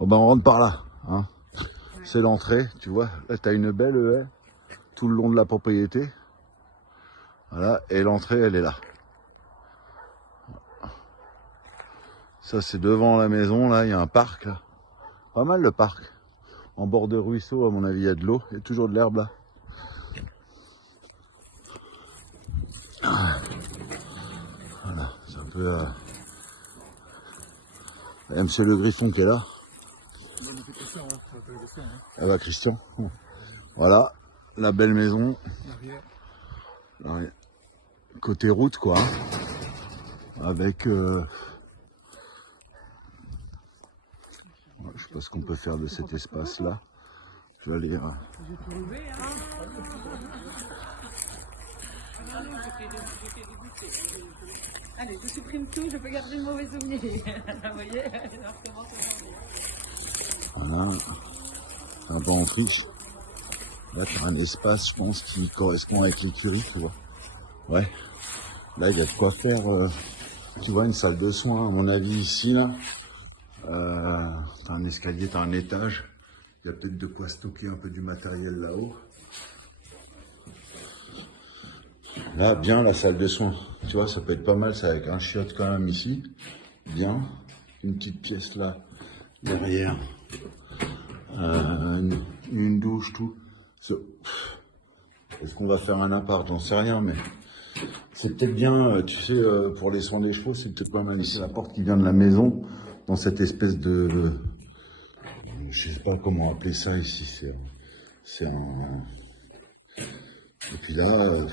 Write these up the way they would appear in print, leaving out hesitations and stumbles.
Bon ben on rentre par là, hein. C'est l'entrée, tu vois. Là t'as une belle haie tout le long de la propriété. Voilà, et l'entrée elle est là. Ça c'est devant la maison, là il y a un parc là. Pas mal le parc. En bord de ruisseau à mon avis il y a de l'eau, il y a toujours de l'herbe là. Voilà, c'est un peu... MC Le Griffon qui est là. Ah bah Christian. Voilà, la belle maison. Côté route quoi. Avec... je sais pas ce qu'on peut faire de cet espace là. Je vais aller... Allez, je supprime tout, je peux garder le mauvais souvenir. Vous voyez, on recommence aujourd'hui. Voilà, un peu en friche. Là, tu as un espace, je pense, qui correspond avec l'écurie, tu vois. Ouais. Là, il y a de quoi faire, tu vois, une salle de soins, à mon avis, ici, là. T'as un escalier, t'as un étage. Il y a peut-être de quoi stocker un peu du matériel là-haut. Là, bien la salle de soins. Tu vois, ça peut être pas mal, ça, avec un chiotte quand même ici. Bien. Une petite pièce là, derrière. Une douche, tout. Est-ce qu'on va faire un appart? J'en sais rien, mais c'est peut-être bien, tu sais, pour les soins des chevaux, c'est peut-être pas mal. C'est la porte qui vient de la maison, dans cette espèce de... Je sais pas comment appeler ça ici, c'est un... Et puis là,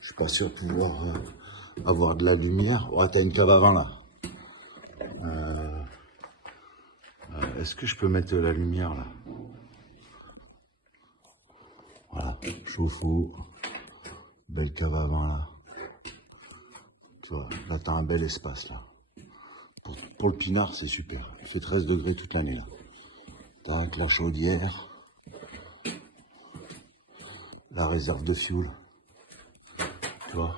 je suis pas sûr de pouvoir avoir de la lumière. Ouais, t'as une cave à vin là. Est-ce que je peux mettre de la lumière là? Voilà, chauffe-eau, belle cave à vin là. Tu vois, là t'as un bel espace là. Pour le pinard, c'est super. Il fait 13 degrés toute l'année là. Tac, la chaudière. La réserve de fioul. Tu vois?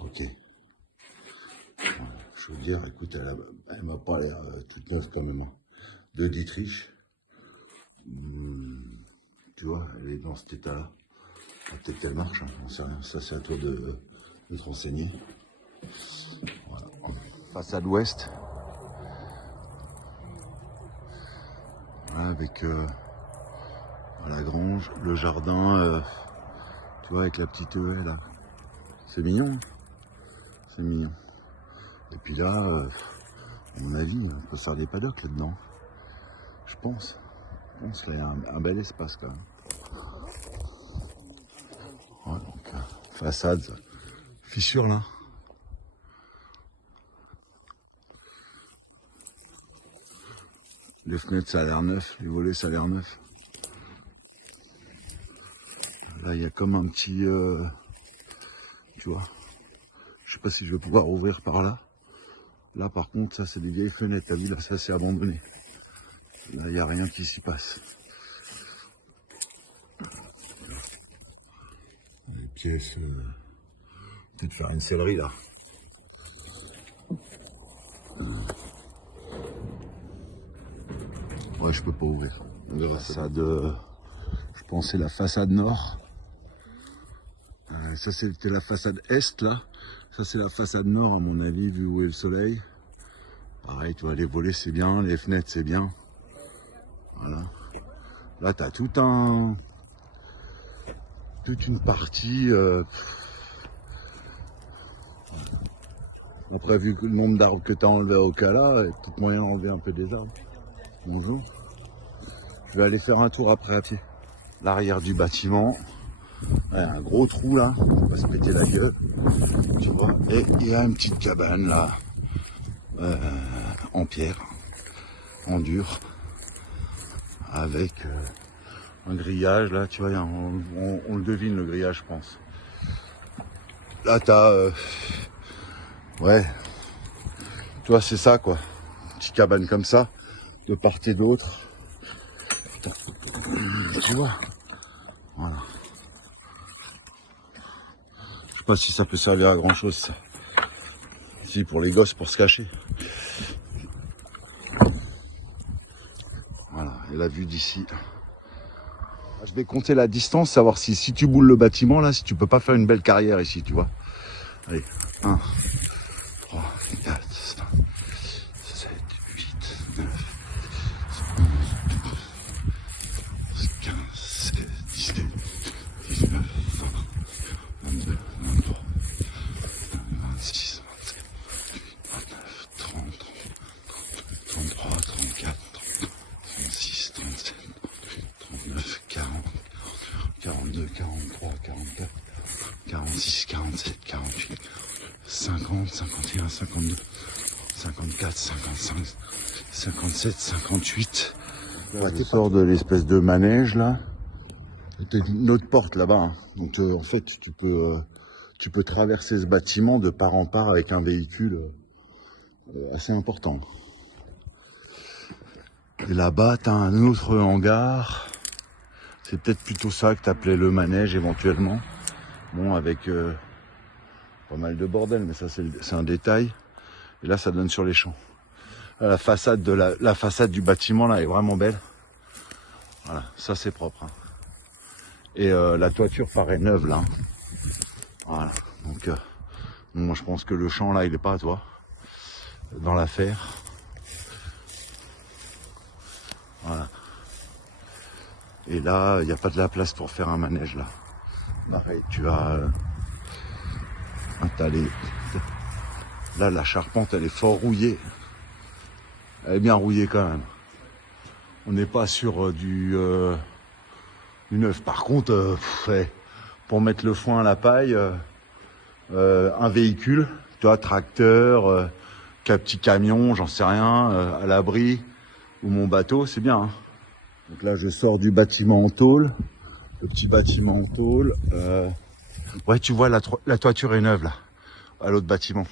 Ok. Voilà, chaudière, écoute, elle m'a pas l'air toute neuve quand même. De Dietrich. Tu vois, elle est dans cet état-là. Peut-être qu'elle marche, hein, j'en sais rien. Ça, c'est à toi de te renseigner. Voilà. Façade ouest. Voilà, avec la grange, le jardin, tu vois, avec la petite haie là. C'est mignon. Hein, c'est mignon. Et puis là, à mon avis, on peut faire des paddocks là-dedans. Je pense. Je pense qu'il y a un bel espace quand même. Ouais, donc, façade, fissure là. Les fenêtres ça a l'air neuf, les volets ça a l'air neuf. Là il y a comme un petit... tu vois. Je sais pas si je vais pouvoir ouvrir par là. Là par contre ça c'est des vieilles fenêtres, t'as vu là ça c'est abandonné. Là il n'y a rien qui s'y passe. Les pièces... peut-être faire une sellerie là. Ouais, je peux pas ouvrir. La façade, je pense c'est la façade nord. Ça c'était la façade est là. Ça c'est la façade nord à mon avis, vu où est le soleil. Pareil, tu vois, les volets c'est bien, les fenêtres c'est bien. Voilà. Là t'as toute une partie. Après, vu le nombre d'arbres que tu as enlevé au cas là, il y a peut-être moyen d'enlever un peu des arbres. Bonjour. Je vais aller faire un tour après à pied. L'arrière du bâtiment. Ouais, un gros trou là, on va se péter la gueule. Tu vois. Et il y a une petite cabane là, en pierre, en dur, avec un grillage là, tu vois, on le devine le grillage, je pense. Là, t'as... ouais, tu vois, c'est ça quoi. Une petite cabane comme ça, de part et d'autre. Tu vois. Voilà. Je sais pas si ça peut servir à grand chose ça. Si, pour les gosses, pour se cacher. la vue d'ici. Je vais compter la distance, savoir si tu boules le bâtiment là, si tu peux pas faire une belle carrière ici, tu vois. Allez, 1, 3, 4, 5, 7, 8, 9, 11, 12, 15, 16, 17, 19, 20, 22, 23, 26, 27, 29, 30, 33, 34, 36, 37, 39, 40, 42, 43, 44, 46, 47, 48, 50, 51, 52, 54, 55, 57, 58. Là, tu sors de l'espèce de manège là. T'as une autre porte là-bas. Hein. Donc en fait, tu peux traverser ce bâtiment de part en part avec un véhicule assez important. Et là-bas, t'as un autre hangar. C'est peut-être plutôt ça que t'appelais le manège éventuellement. Bon, avec pas mal de bordel, mais ça c'est un détail. Et là, ça donne sur les champs. Là, la façade de la façade du bâtiment là est vraiment belle. Voilà, ça c'est propre. Hein. Et la toiture paraît neuve là. Voilà. Donc moi je pense que le champ là il est pas à toi. Dans l'affaire. Voilà. Et là, il n'y a pas de la place pour faire un manège là. Pareil, tu as là la charpente elle est fort rouillée. Elle est bien rouillée quand même. On n'est pas sur du neuf. Par contre, pour mettre le foin à la paille, un véhicule, tu vois, tracteur, petit camion, j'en sais rien, à l'abri, ou mon bateau, c'est bien. Hein. Donc là, je sors du bâtiment en tôle, le petit bâtiment en tôle. Ouais, tu vois, la toiture est neuve là, à l'autre bâtiment.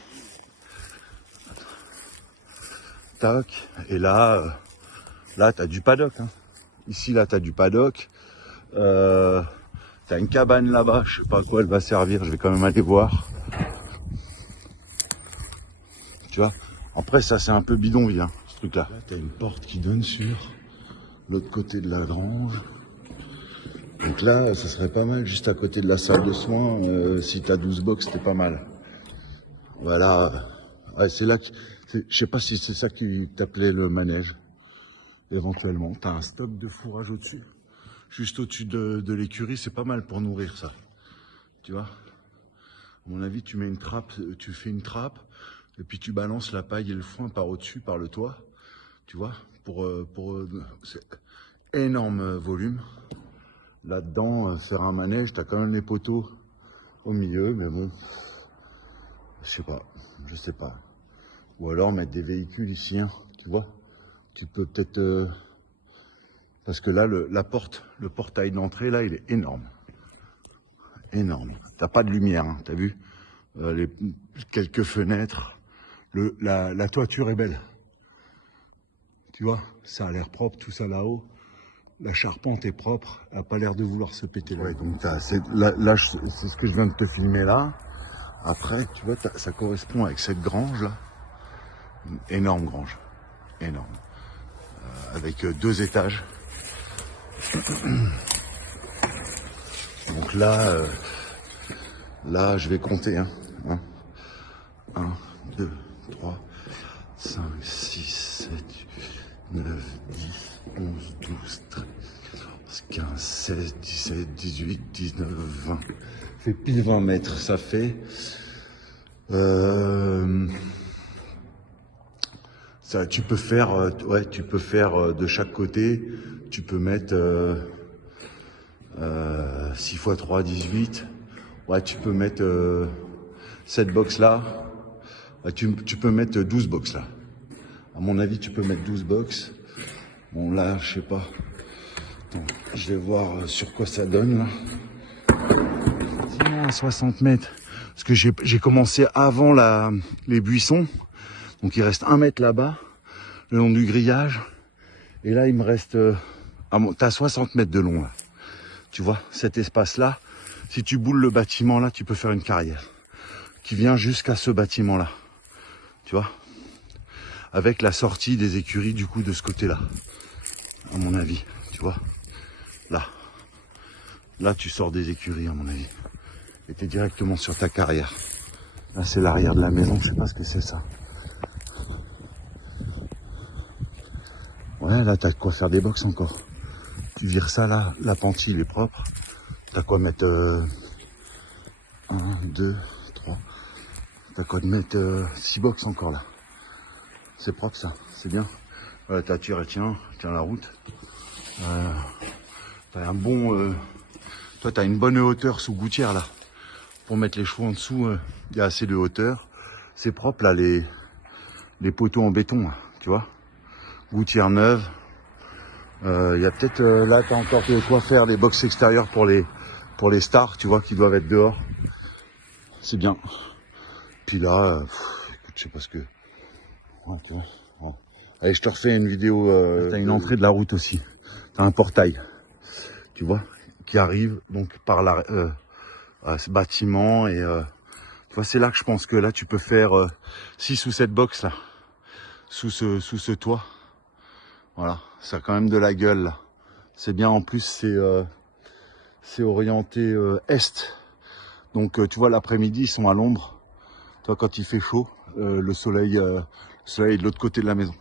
Tac, et là, t'as du paddock. Hein. Ici, là, t'as du paddock. T'as une cabane là-bas, je sais pas à quoi elle va servir, je vais quand même aller voir. Tu vois, après ça c'est un peu bidonville, hein, ce truc-là. Là, t'as une porte qui donne sur l'autre côté de la grange. Donc là, ça serait pas mal, juste à côté de la salle de soins, si t'as 12 box, c'était pas mal. Voilà, ouais, c'est là que... Je sais pas si c'est ça qui t'appelait le manège. Éventuellement, t'as un stock de fourrage au-dessus. Juste au-dessus de l'écurie, c'est pas mal pour nourrir ça. Tu vois, à mon avis, tu mets une trappe, tu fais une trappe, et puis tu balances la paille et le foin par au-dessus, par le toit. Tu vois, c'est énorme volume. Là-dedans, faire un manège, t'as quand même les poteaux au milieu, mais bon, je sais pas. Ou alors mettre des véhicules ici, hein, tu vois. Tu peux peut-être... parce que là, le portail d'entrée, là, il est énorme. Énorme. T'as pas de lumière, hein, t'as vu quelques fenêtres. La toiture est belle. Tu vois, ça a l'air propre, tout ça là-haut. La charpente est propre, elle n'a pas l'air de vouloir se péter. Ouais, donc c'est ce que je viens de te filmer là. Après, tu vois, ça correspond avec cette grange là. Une énorme grange. Énorme. Avec 2 étages. Donc là, je vais compter. Hein. 1, 2, 3, 5, 6, 7, 9, 10, 11, 12, 13, 14, 15, 16, 17, 18, 19, 20. Ça fait pile 20 mètres. Ça fait... ça, tu peux faire de chaque côté, tu peux mettre 6 x 3, 18. Ouais, tu peux mettre 7 box là. Ouais, tu peux mettre 12 box là. À mon avis, tu peux mettre 12 box. Bon, là, je sais pas. Attends, je vais voir sur quoi ça donne là. À 60 mètres. Parce que j'ai commencé avant les buissons. Donc il reste 1 mètre là-bas, le long du grillage. Et là, il me reste... t'as 60 mètres de long là. Tu vois, cet espace-là, si tu boules le bâtiment là, tu peux faire une carrière. Qui vient jusqu'à ce bâtiment-là. Tu vois, avec la sortie des écuries du coup de ce côté-là. à mon avis, tu vois. Là tu sors des écuries à mon avis. Et t'es directement sur ta carrière. Là c'est l'arrière de la maison, je sais pas ce que c'est ça. Ouais, là t'as de quoi faire des box encore. Tu vires ça là, la pente il est propre. T'as quoi mettre 1, 2, 3. T'as quoi de mettre 6 box encore là. C'est propre ça, c'est bien. Voilà, t'as tiré, tiens la route. T'as un bon... toi t'as une bonne hauteur sous gouttière là. Pour mettre les chevaux en dessous, il y a assez de hauteur. C'est propre là, les poteaux en béton, là, tu vois. Gouttière neuve. Il y a peut-être là t'as encore de quoi faire des box extérieures pour les stars, tu vois, qui doivent être dehors. C'est bien. Puis là, écoute, je sais pas ce que... Ouais, tu vois. Ouais. Allez, je te refais une vidéo. T'as une entrée de la route aussi. T'as un portail, tu vois, qui arrive donc par ce bâtiment et tu vois, c'est là que je pense que là tu peux faire 6 ou 7 box là, sous ce toit. Voilà, ça a quand même de la gueule là. C'est bien, en plus c'est orienté est. Donc tu vois, l'après-midi ils sont à l'ombre. Toi, quand il fait chaud, le soleil est de l'autre côté de la maison.